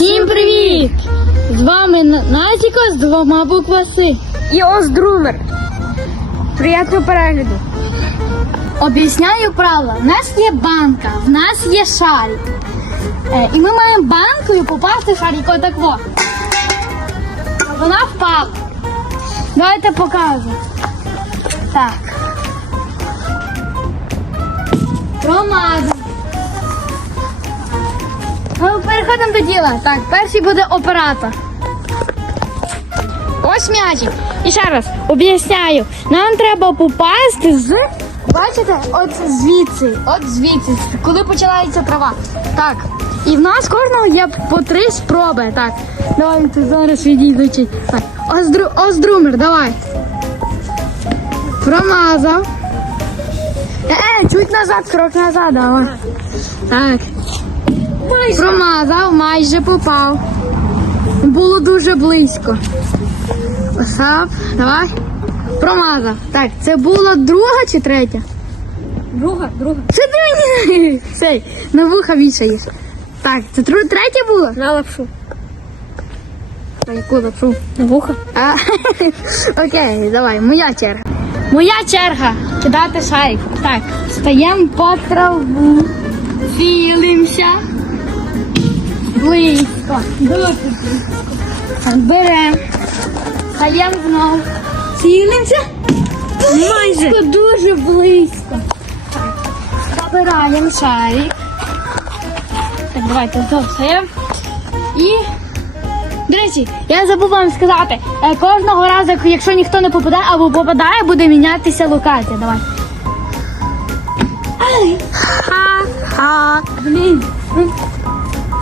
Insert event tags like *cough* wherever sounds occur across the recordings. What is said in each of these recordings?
Всім привіт! З вами На- Назіко з двома букваси. І Оздрумер. Приятного перегляду. Об'ясняю правила. В нас є банка, в нас є шарик. Е, і ми маємо банкою попасти в шарик отако. Вона впала. Давайте покажу. Так. Промазав. Переходимо до діла. Так, перший буде оператор. Ось м'ячик. І ще раз об'ясняю. Нам треба попасти з. Бачите, от звідси, от звідси, коли починається трава. Так. І в нас кожного є по три спроби. Так. Давайте зараз відійдучи. Так. Оздру... Оздрумер, давай. Промазав. Е, чуть назад, крок назад, давай. Так. Промазав, майже попав. Було дуже близько. Осап, давай. Промазав. Так, це була друга чи третя? Друга, друга. Що ти? Сей, на вуха вішаєш. Так, це третя була? На лапшу. На яку лапшу? На вуха. А, *laughs* окей, давай, моя черга. Моя черга кидати шарик. Так, стаємо по траву, цілимося. Близько. Дуже. Беремо. Стаємо знову. Цілимося. Майже. Близько, дуже близько. Забираємо шарик. Так, давайте зовсім. І до речі, я забув вам сказати, е, кожного разу, якщо ніхто не попадає або попадає, буде мінятися локація. Давай. Ха-ха. блін.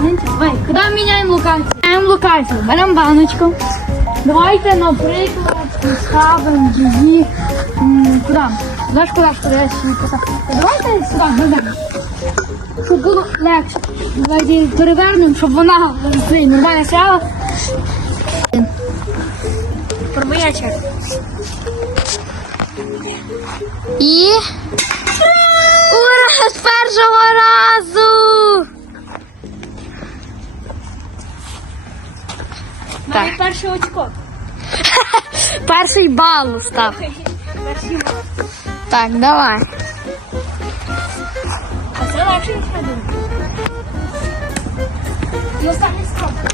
Давай, куди міняємо локацію? Міняємо локацію. Беремо баночку. Давайте, наприклад, поставимо її. Куди? Знаєш, куди поставив? Давайте сюди, беремо. Щоб було легше. Давайте перевернемо, щоб вона нормально стояла. Про. І. Ура! З першого разу! Моє перше очко. *laughs* Перший бал став. Так, давай.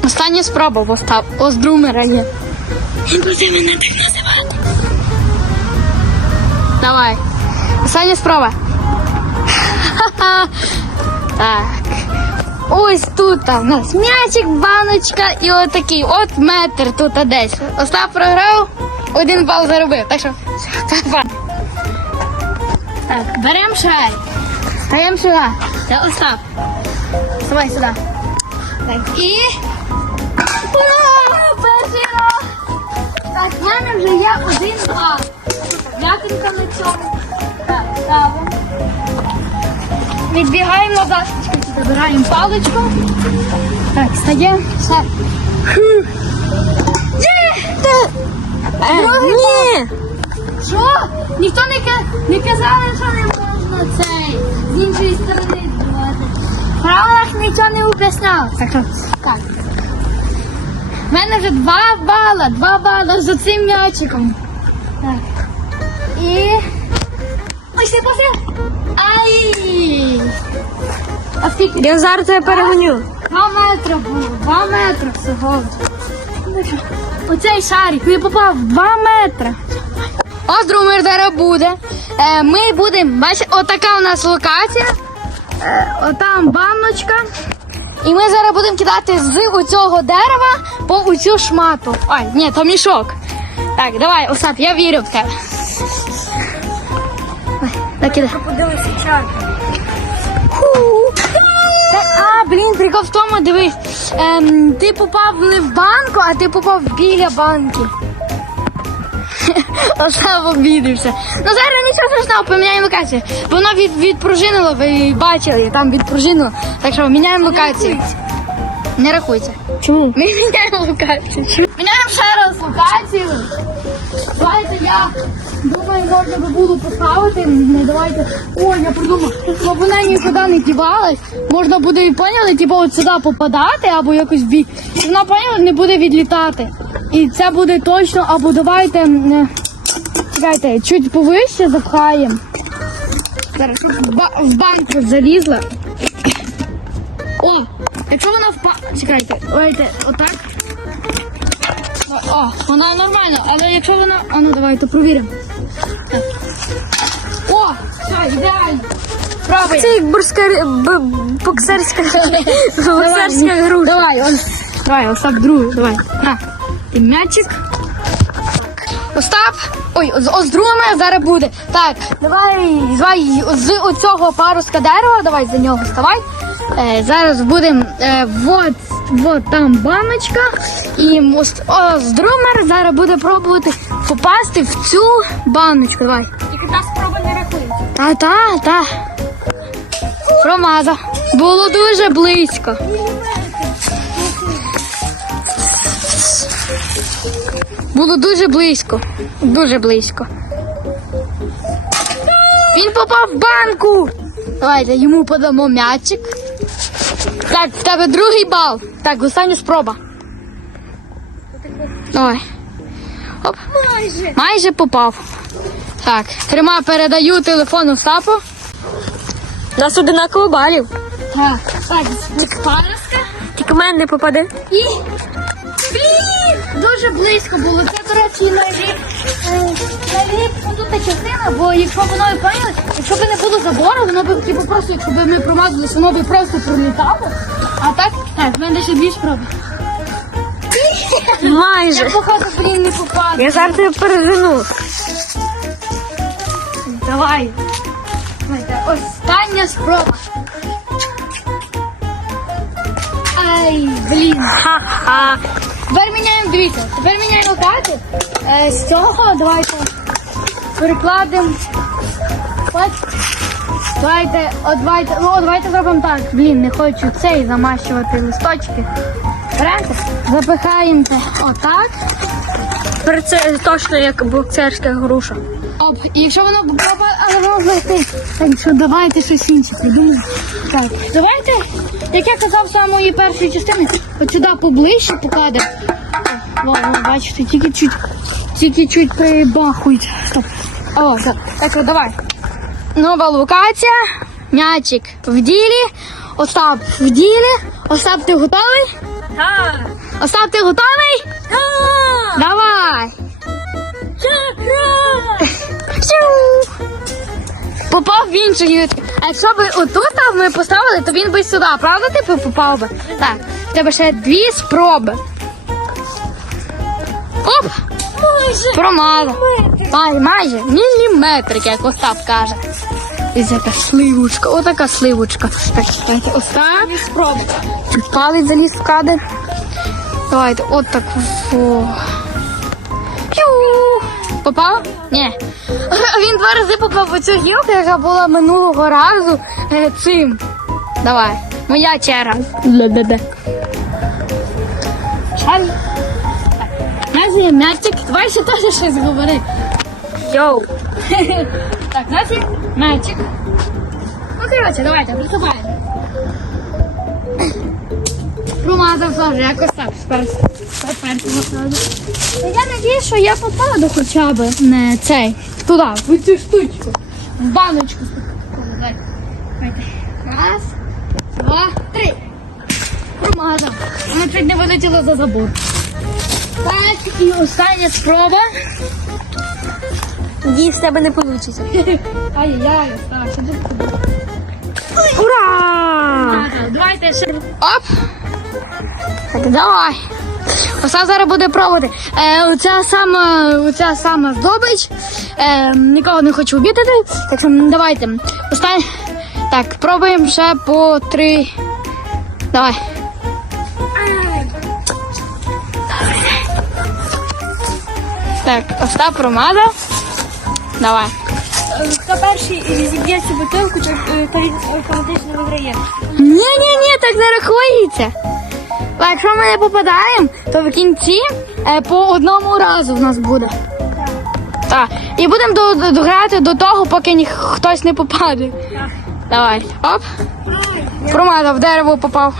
Остання спроба, бо став. Ось друмера є. Він буде мене так називати. Давай. Остання спроба. *laughs* Так. Ось тут у нас м'ячик, баночка і отакий. От метр тут десь. Остап програв, один бал заробив. Так що. Так, беремо шарик. Стаємо сюди. Це Остап. Давай сюди. Так, і. Ура! Перший раз! Так, в мене вже є один бал. М'якенько на цьому. Так, ставимо. Відбігаємо назад. Забираємо паличку. Так, стаємо. Другий Ні. Що? Ніхто не, не казали, що не можна цей з іншої сторони збивати. В правилах нічого не об'ясняли. Так так. У мене вже два бала, два бала за цим м'ячиком. Так. І. Не посив. Ай! А скільки? Я зараз тебе перегоню. Два метри було, два метри всього. Оцей шарик, він попав два метри. Ось друмер зараз буде. Е, ми будемо, бачите, отака у нас локація. Е, отам баночка. І ми зараз будемо кидати з оцього дерева по оцю шмату. Ой, ні, то мішок. Так, давай, Остап, я вірю в тебе. Ой, так. Подивися чат. А, блін, прикол в тому, дивись. Ем, ти попав не в банку, а ти попав біля банки. *laughs* Остав обідився. Ну зараз нічого страшного, поміняємо локацію. Воно від, відпружинило, ви бачили, там відпружинило. Так що міняємо локацію. Не рахується. Чому? Ми міняємо локацію. Міняємо ще раз локацію. Давайте я думаю, можна би було поставити. Не давайте. О, я придумав, щоб вона нікуди не дівалась. Можна буде і поняли, типу от сюди попадати або якось. І вона поняла, не буде відлітати. І це буде точно, або давайте. е, Чекайте, чуть повище запхаємо. Зараз щоб в банку залізла. О, якщо вона впа... Чекайте, давайте, отак. О, вона нормально, але якщо вона. А ну давайте провіримо. Так. О, все, ідеально. Правильно. Це як бурська б- боксерська *laughs* боксерська Давай, груша. Давай, он. Давай, Остап, другу, давай. На. І м'ячик. Остап. Ой, з, о, з другими зараз буде. Так, давай, давай з оцього паруска дерева, давай за нього вставай. Е, зараз будемо е, вот, вот там баночка. І мост, о, з друмер зараз буде пробувати попасти в цю баночку. Давай. Тільки та спроба не рахується. Та, та. Промазав. Було дуже близько. Було дуже близько. Дуже близько. Він попав в банку. Давайте йому подамо м'ячик. Так, в тебе другий бал. Так, остання спроба. Давай. Оп. Майже. Майже попав. Так, трима, передаю телефон Остапу. У нас одинаково балів. Так, так, паруска. Тільки в мене не попаде. І. Блін! Дуже близько було. Це, до речі, найліп, тут частина, бо якщо воно і якщо б не було забору, воно б типу просто, якщо б ми промазались, воно б просто пролітало. А так, так, в мене ще дві спроби. Я Майже. походу, блін, не попаду. Я зараз тебе пережену. Давай. Давайте, Остання спроба. Ай, блін. Ха-ха. Тепер міняємо, дивіться, тепер міняємо карти. Е, з цього давайте перекладемо. Давайте, от давайте, ну, от давайте зробимо так. Блін, не хочу цей замащувати листочки. Берете, запихаємо отак. Тепер це точно як боксерська груша. Оп, і якщо воно попа, але воно злетить. Так що давайте щось інше придумаємо. Так, давайте, як я казав з самої першої частини, от сюди поближче покладемо. Бачите, тільки чуть, тільки чуть прибахують. О, так, так, давай. Нова локація, м'ячик в ділі, Остап в ділі. Остап, ти готовий? Так. Остап, ти готовий? Так. Давай! Попав в гілку. А якщо б отут ми поставили, то він би сюди, правда, типу попав би? Так, в тебе ще дві спроби. Оп! Майже. Промазав. Май, майже міліметрик, як Остап каже. І така сливочка, отака сливочка. Так, давайте Остап. Палець заліз в кадр. Давайте, от так. Фу. Попав? Ні. *laughs* Він два рази попав у цю гілку, яка була минулого разу цим. Давай. Моя черга. Ля-ля-ля. Чай. Нас м'ячик. Давай ще теж щось говори. Йоу. *laughs* Так, у м'ячик. Ну, коротше, давайте, приступаємо. Промазав теж, якось так, спершу. Я надіюсь, що я попаду хоча б не цей, туди, в цю штучку, в баночку. Раз, два, три. Промазав. Воно чуть не вилетіло за забор. Так, і остання спроба. Ді, в тебе не вийде. Ай-яй, так, що? Ура! Так, Давайте ще. Оп! Так, давай. Оса зараз буде пробувати. Е, оця сама, оця сама здобич. Е, нікого не хочу обідати. Так що давайте. Остань. Так, пробуємо ще по три. Давай. Так, Остап промазав. Давай. Хто перший зіб'є цю бутилку, то е, автоматично виграє. Ні, ні, ні, так не рахується. А якщо ми не попадаємо, то в кінці е, по одному разу в нас буде. Так. І будемо до, до, дограти до того, поки ні, хтось не попаде. Давай. Оп. Промазав, в дерево попав.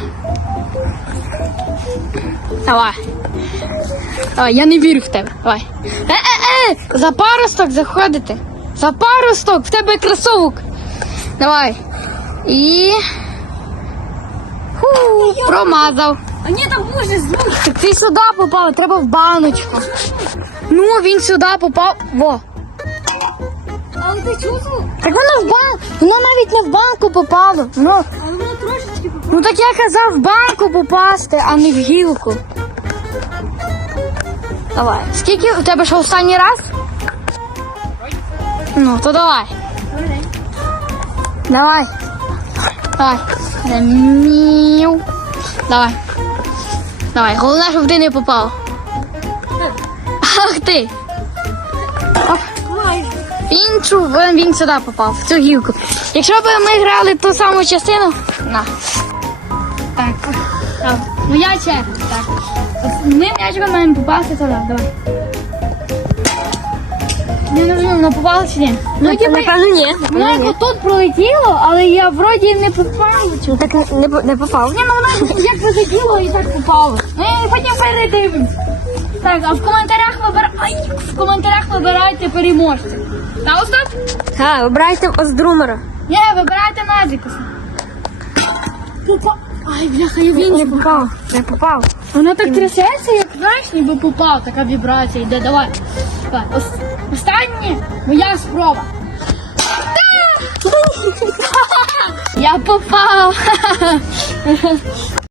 Давай. Давай, я не вірю в тебе. Давай. Е-е-е! За паросток заходите. За паросток, в тебе кросовок. Давай. І. Ху, промазав. А ні, там боже, звук. Так ти сюди попав, треба в баночку. Ну, він сюди попав. Во. Але ти чув звук? Так воно в банк. Воно навіть не в банку попало. Ну, Але воно трошечки попало. ну так я казав в банку попасти, а не в гілку. Давай. Скільки у тебе що останній раз? Ну, то давай. Давай. Давай. Давай. Давай. Головне, щоб ти не попав. Ах ти. Оп. Він, він сюди попав, в цю гілку. Якщо б ми грали ту саму частину. На. Так. так. Ну я черга. Так. Ми м'ячиком маємо попасти туди. Давай. Я не розумію, воно попало чи ні? Ну, типу, Напевно, ні. воно як отут пролетіло, але я вроді не попав. Ну так не, не попав. Ні, ну воно як пролетіло і так попало. Ну і потім передивимось. Так, а в коментарях вибирайте. В коментарях вибирайте переможця. На Остап? Так, вибирайте Оздрумера. Ні, вибирайте Назікуса. Попав. Ай, бляха, я в Не попав. Не попав. Вона так трясеться, як знаєш, ніби попав, така вібрація йде. Давай. Давай. Ос- Останнє моя спроба. Та! *laughs* Я попав. *laughs*